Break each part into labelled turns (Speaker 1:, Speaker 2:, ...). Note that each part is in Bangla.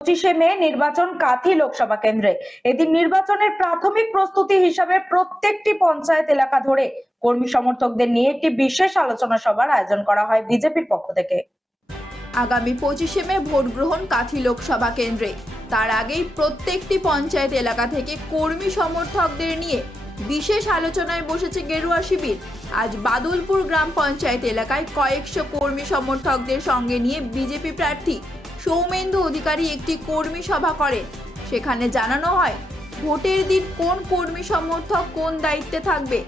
Speaker 1: পঁচিশে মে নির্বাচন কাথি লোকসভা কেন্দ্রে। এদিন নির্বাচনের প্রাথমিক প্রস্তুতি হিসাবে প্রত্যেকটি পঞ্চায়েত এলাকা ধরে কর্মী সমর্থকদের নিয়ে একটি বিশেষ আলোচনা সভার আয়োজন করা হয় বিজেপির পক্ষ থেকে।
Speaker 2: আগামী পঁচিশে মে ভোট গ্রহণ কাথি লোকসভা কেন্দ্রে। তার আগেই প্রত্যেকটি পঞ্চায়েত এলাকা থেকে কর্মী সমর্থকদের নিয়ে বিশেষ আলোচনায় বসেছে গেরুয়া শিবির। আজ বাদুলপুর গ্রাম পঞ্চায়েত এলাকায় কয়েকশো কর্মী সমর্থকদের সঙ্গে নিয়ে বিজেপি প্রার্থী সৌমেন্দু অধিকারী একটি কর্মী সভা করেন সেখানে জানানো হয়, ভোটের দিন কোন কর্মী সমর্থক কোন দায়িত্বে থাকবে,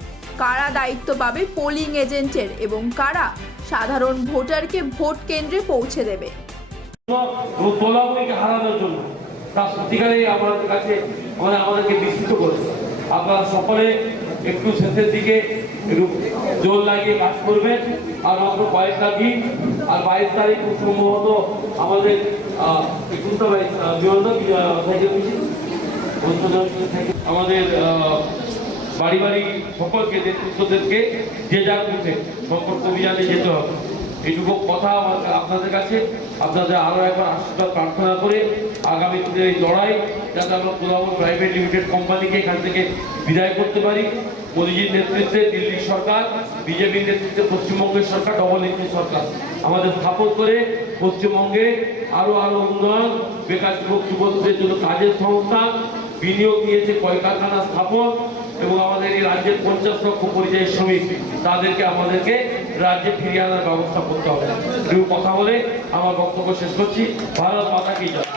Speaker 2: কারা দায়িত্ব পাবে পোলিং এজেন্টের এবং কারা সাধারণ ভোটারকে ভোট কেন্দ্রে পৌঁছে দেবে।
Speaker 3: মানে আপনারা সকলে একটু শেষের দিকে জোর লাগিয়ে কাজ করবেন, আর মাত্র কয়েকটা দিন আর বাইশ তারিখ সম্ভবত আমাদের আমাদের বাড়ি বাড়ি সকলকে, নেতৃত্বদেরকে যে যার বুঝে সম্পর্ক অভিযানে যেতে হবে। এইটুকু কথা আপনাদের কাছে। আপনাদের আরও একবার আশীর্বাদ প্রার্থনা করে আগামী দিনের এই লড়াই যাতে আমরা কোলাবর প্রাইভেট লিমিটেড কোম্পানিকে এখান থেকে বিদায় করতে পারি। মোদীজির নেতৃত্বে দিল্লি সরকার, বিজেপির নেতৃত্বে পশ্চিমবঙ্গের সরকার ডবল ইঞ্জিন সরকার। আমাদের স্থাপন করে পশ্চিমবঙ্গে আরও আরও উন্নয়ন, বেকার যুবক যুবকদের জন্য কাজের সংস্থান বিনিয়োগ নিয়েছে কলকারখানা স্থাপন এবং আমাদের এই রাজ্যের পঞ্চাশ লক্ষ পরিযায়ী শ্রমিক, তাদেরকে আমাদেরকে রাজ্যে ফিরিয়ে আনার ব্যবস্থা করতে হবে। কথা বলে আমার বক্তব্য শেষ করছি। ভারত মাতা কি জয়?